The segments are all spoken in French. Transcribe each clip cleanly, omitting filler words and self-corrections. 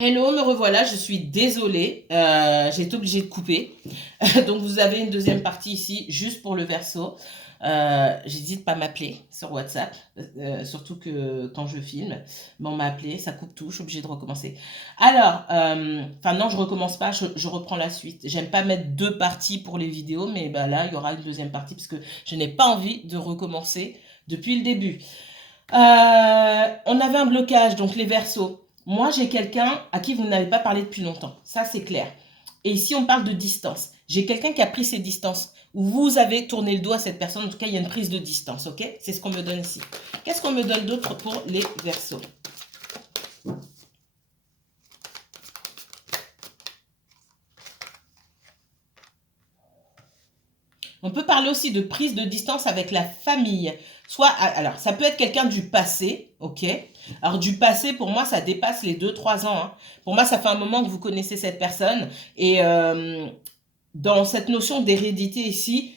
Hello, me revoilà, je suis désolée, j'ai été obligée de couper. Donc vous avez une deuxième partie ici, juste pour le verso. J'ai dit de pas m'appeler sur WhatsApp, surtout que quand je filme, mais on m'a appelé, ça coupe tout, je suis obligée de recommencer. Alors, enfin non, je recommence pas, je reprends la suite. J'aime pas mettre deux parties pour les vidéos, mais bah là, il y aura une deuxième partie parce que je n'ai pas envie de recommencer depuis le début. On avait un blocage, donc les versos. Moi, j'ai quelqu'un à qui vous n'avez pas parlé depuis longtemps. Ça, c'est clair. Et ici, on parle de distance. J'ai quelqu'un qui a pris ses distances. Vous avez tourné le dos à cette personne. En tout cas, il y a une prise de distance, ok? C'est ce qu'on me donne ici. Qu'est-ce qu'on me donne d'autre pour les versos? On peut parler aussi de prise de distance avec la famille. Soit, alors, ça peut être quelqu'un du passé, ok? Alors, du passé, pour moi, ça dépasse les 2 3 ans, hein. Pour moi, ça fait un moment que vous connaissez cette personne. Et dans cette notion d'hérédité ici,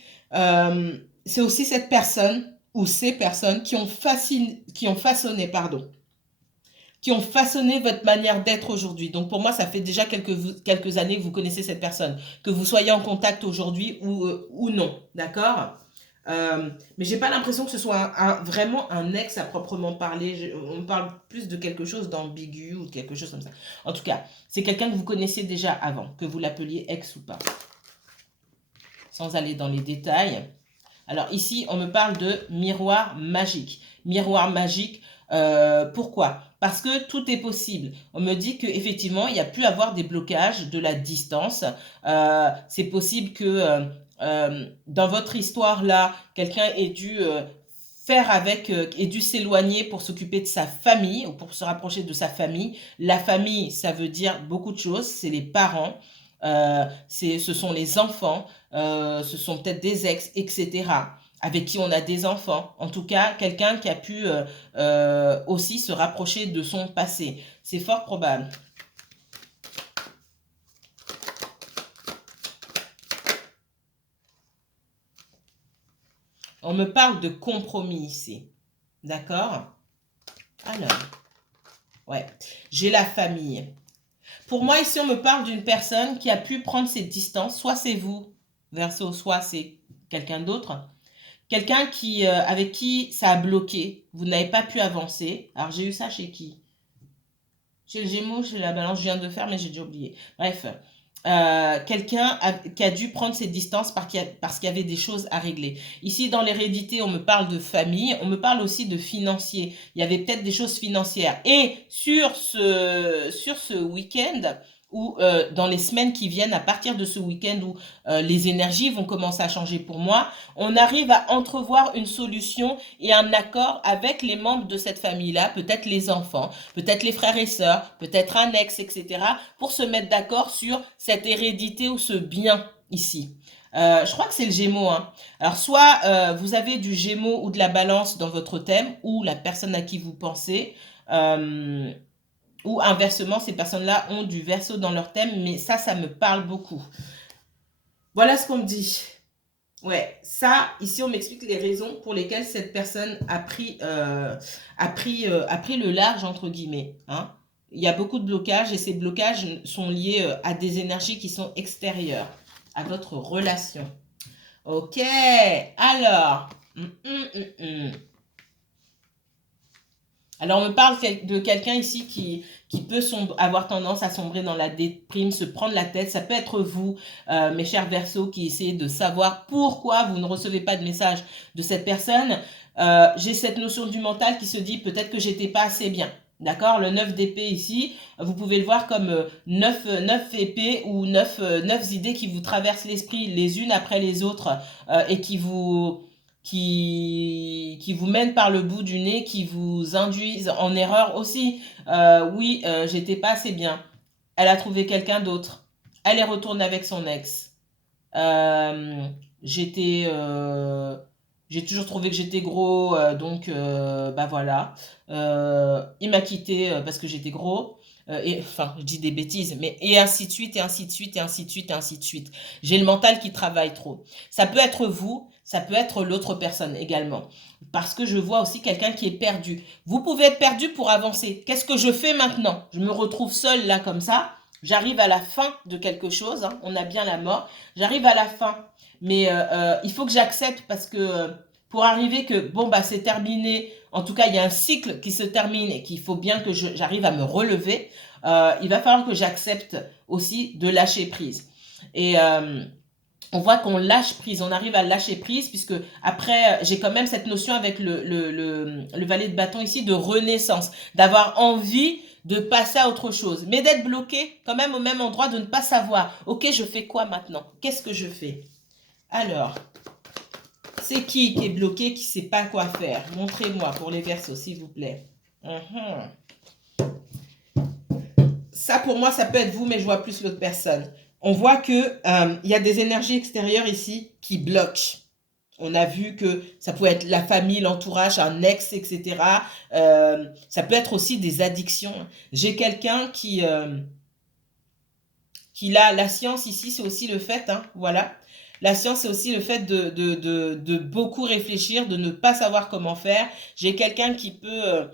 c'est aussi cette personne ou ces personnes qui ont façonné, pardon, qui ont façonné votre manière d'être aujourd'hui. Donc pour moi, ça fait déjà quelques années que vous connaissez cette personne, que vous soyez en contact aujourd'hui ou non, d'accord. Mais j'ai pas l'impression que ce soit vraiment un ex à proprement parler. On parle plus de quelque chose d'ambigu ou de quelque chose comme ça. En tout cas, c'est quelqu'un que vous connaissez déjà avant, que vous l'appeliez ex ou pas, sans aller dans les détails. Alors ici, on me parle de miroir magique. Miroir magique, pourquoi? Parce que tout est possible. On me dit qu'effectivement, il y a pu avoir des blocages de la distance. C'est possible que dans votre histoire là, quelqu'un ait dû ait dû s'éloigner pour s'occuper de sa famille ou pour se rapprocher de sa famille. La famille, ça veut dire beaucoup de choses. C'est les parents, ce sont les enfants, ce sont peut-être des ex, etc., avec qui on a des enfants. En tout cas, quelqu'un qui a pu aussi se rapprocher de son passé. C'est fort probable. On me parle de compromis ici. D'accord? Alors, ouais. J'ai la famille. Pour moi, ici, on me parle d'une personne qui a pu prendre ses distances. Soit c'est vous, verso, soit c'est quelqu'un d'autre. Quelqu'un avec qui ça a bloqué. Vous n'avez pas pu avancer. Alors, j'ai eu ça chez qui? Chez le Gémeaux, chez la Balance, je viens de faire, mais j'ai déjà oublié. Bref, qui a dû prendre ses distances parce qu'il y avait des choses à régler. Ici, dans l'hérédité, on me parle de famille, on me parle aussi de financier. Il y avait peut-être des choses financières. Et sur ce week-end, ou dans les semaines qui viennent, à partir de ce week-end où les énergies vont commencer à changer pour moi, on arrive à entrevoir une solution et un accord avec les membres de cette famille-là, peut-être les enfants, peut-être les frères et sœurs, peut-être un ex, etc., pour se mettre d'accord sur cette hérédité ou ce bien ici. Je crois que c'est le Gémeaux, hein. Alors, soit vous avez du Gémeaux ou de la Balance dans votre thème, ou la personne à qui vous pensez, euh, ou inversement, ces personnes-là ont du Verseau dans leur thème, mais ça me parle beaucoup. Voilà ce qu'on me dit. Ouais, ça, ici, on m'explique les raisons pour lesquelles cette personne a pris le large, entre guillemets, hein. Il y a beaucoup de blocages et ces blocages sont liés à des énergies qui sont extérieures à votre relation. Ok, alors. Alors, on me parle de quelqu'un ici qui peut avoir tendance à sombrer dans la déprime, se prendre la tête. Ça peut être vous, mes chers Verseaux, qui essayez de savoir pourquoi vous ne recevez pas de message de cette personne. J'ai cette notion du mental qui se dit peut-être que j'étais pas assez bien. D'accord? Le 9 d'épée ici, vous pouvez le voir comme 9 épées ou 9 idées qui vous traversent l'esprit les unes après les autres et qui vous mènent par le bout du nez, qui vous induisent en erreur aussi. Oui, j'étais pas assez bien. Elle a trouvé quelqu'un d'autre. Elle est retournée avec son ex. Euh, j'étais, j'ai toujours trouvé que j'étais gros, donc bah voilà. Il m'a quitté parce que j'étais gros. Enfin, je dis des bêtises, mais et ainsi de suite, et ainsi de suite, et ainsi de suite, et ainsi de suite. J'ai le mental qui travaille trop. Ça peut être vous, ça peut être l'autre personne également. Parce que je vois aussi quelqu'un qui est perdu. Vous pouvez être perdu pour avancer. Qu'est-ce que je fais maintenant? Je me retrouve seule là comme ça. J'arrive à la fin de quelque chose. Hein. On a bien la mort. J'arrive à la fin. Mais il faut que j'accepte parce que pour arriver que, bon, bah c'est terminé. En tout cas, il y a un cycle qui se termine et qu'il faut bien que j'arrive à me relever. Il va falloir que j'accepte aussi de lâcher prise. Et on voit qu'on lâche prise, on arrive à lâcher prise, puisque après, j'ai quand même cette notion avec le valet de bâton ici de renaissance, d'avoir envie de passer à autre chose, mais d'être bloqué quand même au même endroit, de ne pas savoir, ok, je fais quoi maintenant? Qu'est-ce que je fais? Alors, c'est qui est bloqué, qui ne sait pas quoi faire? Montrez-moi pour les Verseaux, s'il vous plaît. Ça, pour moi, ça peut être vous, mais je vois plus l'autre personne. On voit que y a des énergies extérieures ici qui bloquent. On a vu que ça peut être la famille, l'entourage, un ex, etc. Ça peut être aussi des addictions. J'ai quelqu'un qui la science ici, c'est aussi le fait, hein, voilà. La science, c'est aussi le fait de beaucoup réfléchir, de ne pas savoir comment faire. J'ai quelqu'un qui peut...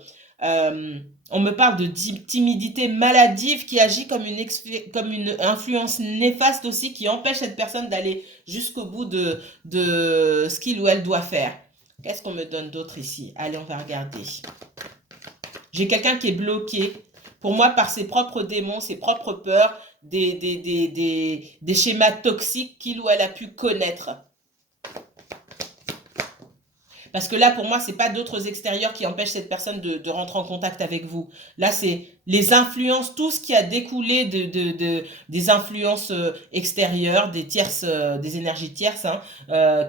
on me parle de timidité maladive qui agit comme une influence néfaste aussi, qui empêche cette personne d'aller jusqu'au bout de ce qu'il ou elle doit faire. Qu'est-ce qu'on me donne d'autre ici? Allez, on va regarder. J'ai quelqu'un qui est bloqué, pour moi, par ses propres démons, ses propres peurs, des schémas toxiques qu'il ou elle a pu connaître. Parce que là, pour moi, c'est pas d'autres extérieurs qui empêchent cette personne de rentrer en contact avec vous. Là, c'est les influences, tout ce qui a découlé des influences extérieures, des énergies tierces, hein,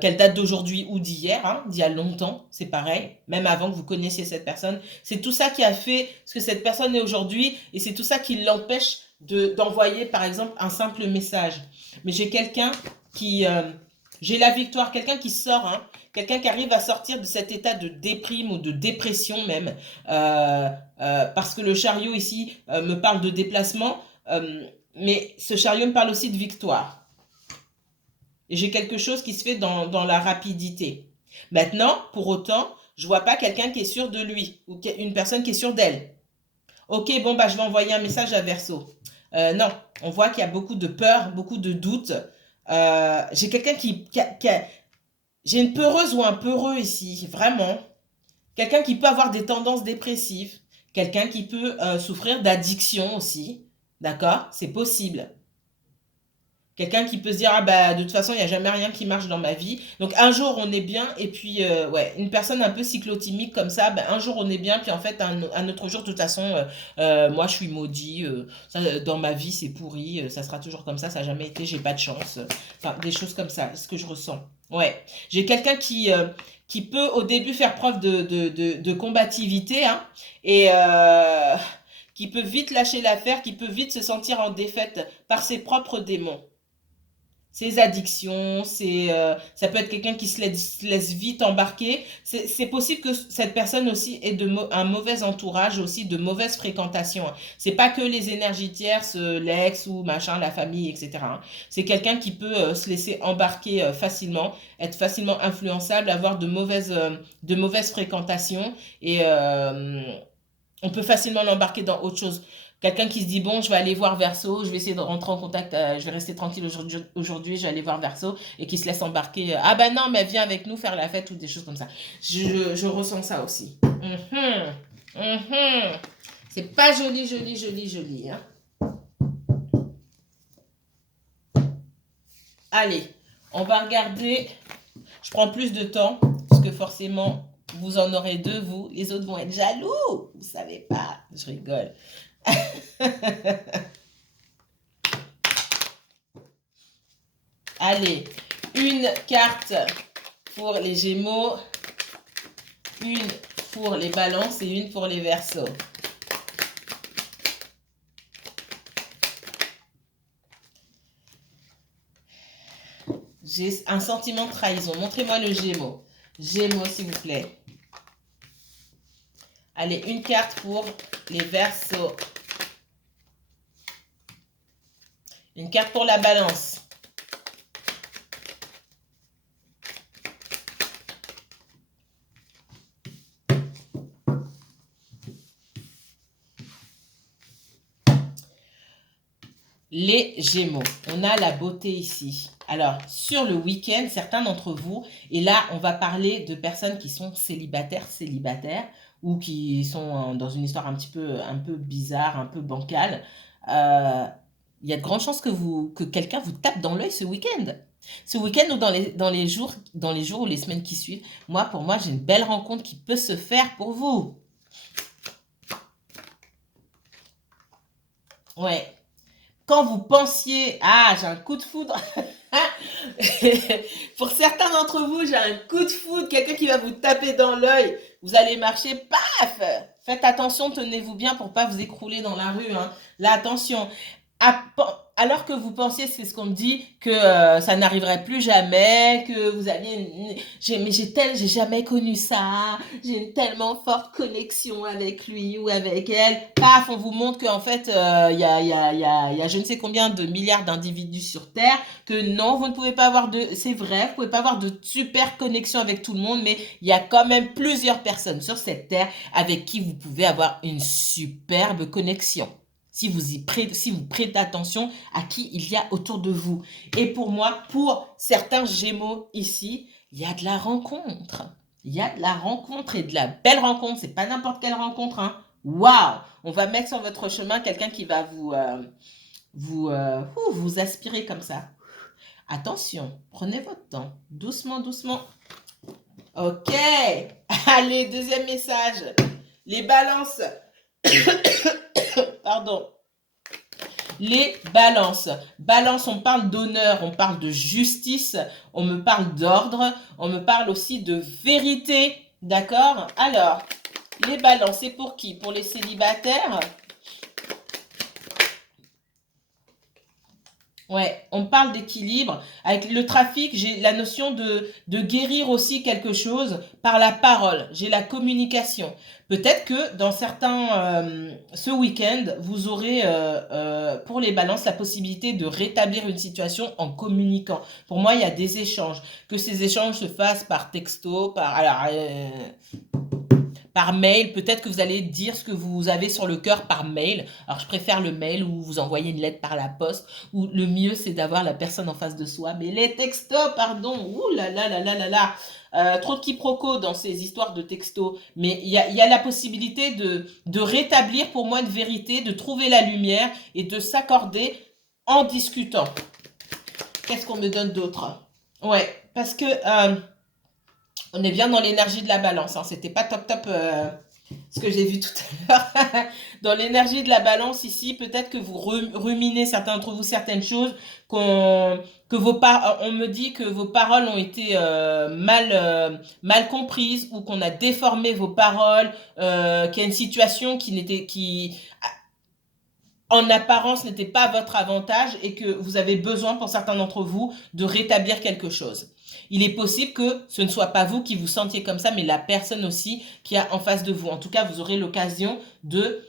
qu'elles datent d'aujourd'hui ou d'hier, hein, d'il y a longtemps, c'est pareil, même avant que vous connaissiez cette personne. C'est tout ça qui a fait ce que cette personne est aujourd'hui, et c'est tout ça qui l'empêche d'envoyer, par exemple, un simple message. Mais j'ai quelqu'un qui... j'ai la victoire, quelqu'un qui sort, hein, quelqu'un qui arrive à sortir de cet état de déprime ou de dépression même, parce que le chariot ici me parle de déplacement, mais ce chariot me parle aussi de victoire. Et j'ai quelque chose qui se fait dans la rapidité. Maintenant, pour autant, je vois pas quelqu'un qui est sûr de lui, ou une personne qui est sûre d'elle. Ok, bon, bah, je vais envoyer un message à Verseau. Non, on voit qu'il y a beaucoup de peur, beaucoup de doutes. J'ai quelqu'un j'ai une peureuse ou un peureux ici, vraiment. Quelqu'un qui peut avoir des tendances dépressives. Quelqu'un qui peut souffrir d'addiction aussi. D'accord? C'est possible. Quelqu'un qui peut se dire, ah bah de toute façon, il n'y a jamais rien qui marche dans ma vie. Donc un jour on est bien, et puis ouais, une personne un peu cyclotimique comme ça, bah, un jour on est bien, puis en fait un autre jour, de toute façon, moi je suis maudit, dans ma vie c'est pourri, ça sera toujours comme ça n'a jamais été, j'ai pas de chance. Enfin, des choses comme ça, ce que je ressens. Ouais, j'ai quelqu'un qui peut au début faire preuve de combativité, hein, et qui peut vite lâcher l'affaire, qui peut vite se sentir en défaite par ses propres démons. Ses addictions, ça peut être quelqu'un qui se laisse vite embarquer. C'est possible que cette personne aussi ait un mauvais entourage, aussi de mauvaise fréquentation. C'est pas que les énergies tierces, l'ex ou machin, la famille, etc. hein. C'est quelqu'un qui peut se laisser embarquer facilement, être facilement influençable, avoir de mauvaises fréquentations, et on peut facilement l'embarquer dans autre chose. Quelqu'un qui se dit, bon, je vais aller voir Verseau, je vais essayer de rentrer en contact, je vais rester tranquille aujourd'hui, je vais aller voir Verseau, et qui se laisse embarquer, ah ben non, mais viens avec nous faire la fête, ou des choses comme ça. Je ressens ça aussi. C'est pas joli, joli, joli, joli. Hein. Allez, on va regarder. Je prends plus de temps, parce que forcément, vous en aurez deux, vous. Les autres vont être jaloux. Vous savez pas. Je rigole. Allez, une carte pour les Gémeaux, une pour les Balances et une pour les Verseaux. J'ai un sentiment de trahison. Montrez-moi le Gémeaux. Gémeaux, s'il vous plaît. Allez, une carte pour les Verseaux. Une carte pour la balance. Les Gémeaux, on a la beauté ici. Alors, sur le week-end, certains d'entre vous, et là, on va parler de personnes qui sont célibataires, ou qui sont dans une histoire un peu bizarre, un peu bancale. Il y a de grandes chances que quelqu'un vous tape dans l'œil ce week-end. Ce week-end ou dans les jours ou les semaines qui suivent. Pour moi, j'ai une belle rencontre qui peut se faire pour vous. Ouais. Quand vous pensiez, ah, j'ai un coup de foudre. Pour certains d'entre vous, j'ai un coup de foudre, quelqu'un qui va vous taper dans l'œil. Vous allez marcher, paf! Faites attention, tenez-vous bien pour pas vous écrouler dans la rue. Hein. Là, attention. Alors que vous pensiez, c'est ce qu'on me dit, que ça n'arriverait plus jamais, que vous alliez... J'ai jamais connu ça, j'ai une tellement forte connexion avec lui ou avec elle. Paf, on vous montre qu'en fait, il y a je ne sais combien de milliards d'individus sur Terre, que non, vous ne pouvez pas avoir de... C'est vrai, vous pouvez pas avoir de super connexion avec tout le monde, mais il y a quand même plusieurs personnes sur cette Terre avec qui vous pouvez avoir une superbe connexion. Si vous prêtez attention à qui il y a autour de vous. Et pour moi, pour certains Gémeaux ici, il y a de la rencontre. Il y a de la rencontre et de la belle rencontre. C'est pas n'importe quelle rencontre. Hein. Waouh! On va mettre sur votre chemin quelqu'un qui va vous aspirer comme ça. Attention, prenez votre temps. Doucement, doucement. Ok. Allez, deuxième message. Les balances. Pardon. Les balances. Balance, on parle d'honneur, on parle de justice, on me parle d'ordre, on me parle aussi de vérité. D'accord? Alors, les balances, c'est pour qui? Pour les célibataires? Ouais, on parle d'équilibre. Avec le trafic, j'ai la notion de guérir aussi quelque chose par la parole. J'ai la communication. Peut-être que dans ce week-end, vous aurez pour les balances la possibilité de rétablir une situation en communiquant. Pour moi, il y a des échanges. Que ces échanges se fassent par texto, par mail, peut-être que vous allez dire ce que vous avez sur le cœur par mail. Alors, je préfère le mail où vous envoyez une lettre par la poste, ou le mieux, c'est d'avoir la personne en face de soi. Mais les textos, pardon, ouh là là là là là là, trop de quiproquos dans ces histoires de textos. Mais il y a la possibilité de rétablir pour moi une vérité, de trouver la lumière et de s'accorder en discutant. Qu'est-ce qu'on me donne d'autre? Ouais, parce que... on est bien dans l'énergie de la balance. Hein. C'était pas top ce que j'ai vu tout à l'heure. Dans l'énergie de la balance ici, peut-être que vous ruminez certains d'entre vous certaines choses on me dit que vos paroles ont été mal comprises ou qu'on a déformé vos paroles, qu'il y a une situation qui en apparence n'était pas à votre avantage et que vous avez besoin pour certains d'entre vous de rétablir quelque chose. Il est possible que ce ne soit pas vous qui vous sentiez comme ça, mais la personne aussi qui a en face de vous. En tout cas, vous aurez l'occasion de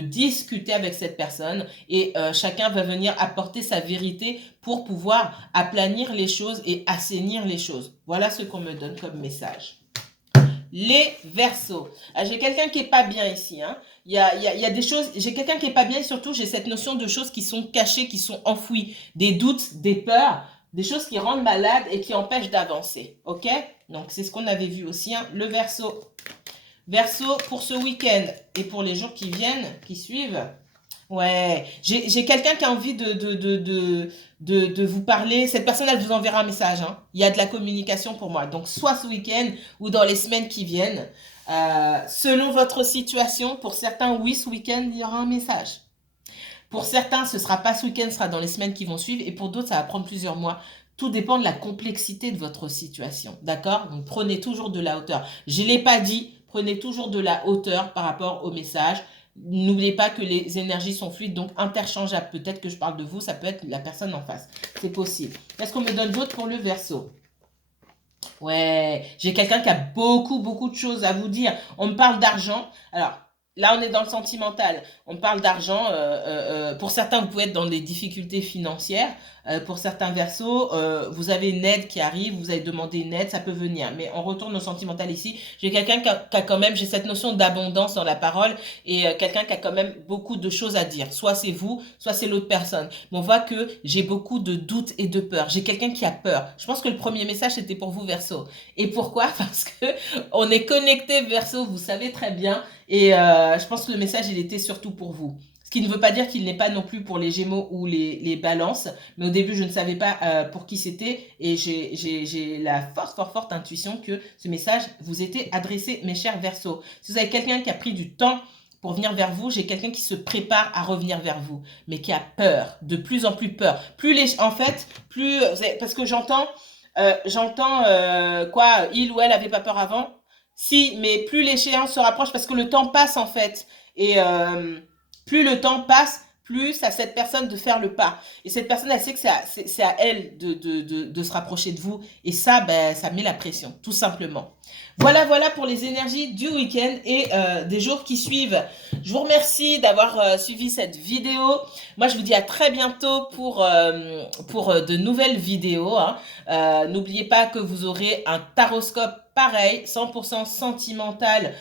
discuter avec cette personne et chacun va venir apporter sa vérité pour pouvoir aplanir les choses et assainir les choses. Voilà ce qu'on me donne comme message. Les Verseaux. J'ai quelqu'un qui est pas bien ici. Hein. Il y a des choses. J'ai quelqu'un qui est pas bien et surtout j'ai cette notion de choses qui sont cachées, qui sont enfouies, des doutes, des peurs, des choses qui rendent malade et qui empêchent d'avancer. Ok? Donc c'est ce qu'on avait vu aussi. Hein. Le Verseau. Verseau pour ce week-end et pour les jours qui viennent, qui suivent. Ouais, j'ai quelqu'un qui a envie de vous parler. Cette personne, elle vous enverra un message. Hein. Il y a de la communication pour moi. Donc, soit ce week-end ou dans les semaines qui viennent. Selon votre situation, pour certains, oui, ce week-end, il y aura un message. Pour certains, ce ne sera pas ce week-end, ce sera dans les semaines qui vont suivre. Et pour d'autres, ça va prendre plusieurs mois. Tout dépend de la complexité de votre situation. D'accord? Donc, prenez toujours de la hauteur. Je ne l'ai pas dit, prenez toujours de la hauteur par rapport au message. N'oubliez pas que les énergies sont fluides, donc interchangeables. Peut-être que je parle de vous, ça peut être la personne en face. C'est possible. Qu'est-ce qu'on me donne d'autre pour le Verseau? Ouais, j'ai quelqu'un qui a beaucoup de choses à vous dire. On me parle d'argent. Alors, Là, on est dans le sentimental. On parle d'argent. Pour certains, vous pouvez être dans des difficultés financières. Pour certains versos, vous avez une aide qui arrive, vous avez demandé une aide, ça peut venir. Mais on retourne au sentimental ici. J'ai quelqu'un qui a quand même, j'ai cette notion d'abondance dans la parole et quelqu'un qui a quand même beaucoup de choses à dire. Soit c'est vous, soit c'est l'autre personne. Mais on voit que j'ai beaucoup de doutes et de peur. J'ai quelqu'un qui a peur. Je pense que le premier message c'était pour vous, verso. Et pourquoi? Parce que on est connecté, verso, vous savez très bien. Et je pense que le message, il était surtout pour vous. Ce qui ne veut pas dire qu'il n'est pas non plus pour les Gémeaux ou les Balances. Mais au début, je ne savais pas pour qui c'était. Et j'ai la forte intuition que ce message vous était adressé, mes chers Verseaux. Si vous avez quelqu'un qui a pris du temps pour venir vers vous, j'ai quelqu'un qui se prépare à revenir vers vous, mais qui a peur, de plus en plus peur. Plus les, en fait, plus, parce que quoi, il ou elle avait pas peur avant. Si, mais plus l'échéance se rapproche, parce que le temps passe en fait. Et plus le temps passe, plus à cette personne de faire le pas. Et cette personne, elle sait que c'est à elle de se rapprocher de vous. Et ça, ben, ça met la pression, tout simplement. Voilà pour les énergies du week-end et des jours qui suivent. Je vous remercie d'avoir suivi cette vidéo. Moi, je vous dis à très bientôt pour de nouvelles vidéos. Hein. N'oubliez pas que vous aurez un taroscope pareil, 100% sentimental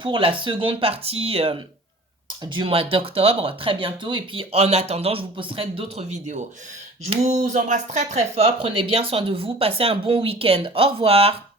pour la seconde partie du mois d'octobre, très bientôt. Et puis, en attendant, je vous posterai d'autres vidéos. Je vous embrasse très fort. Prenez bien soin de vous. Passez un bon week-end. Au revoir.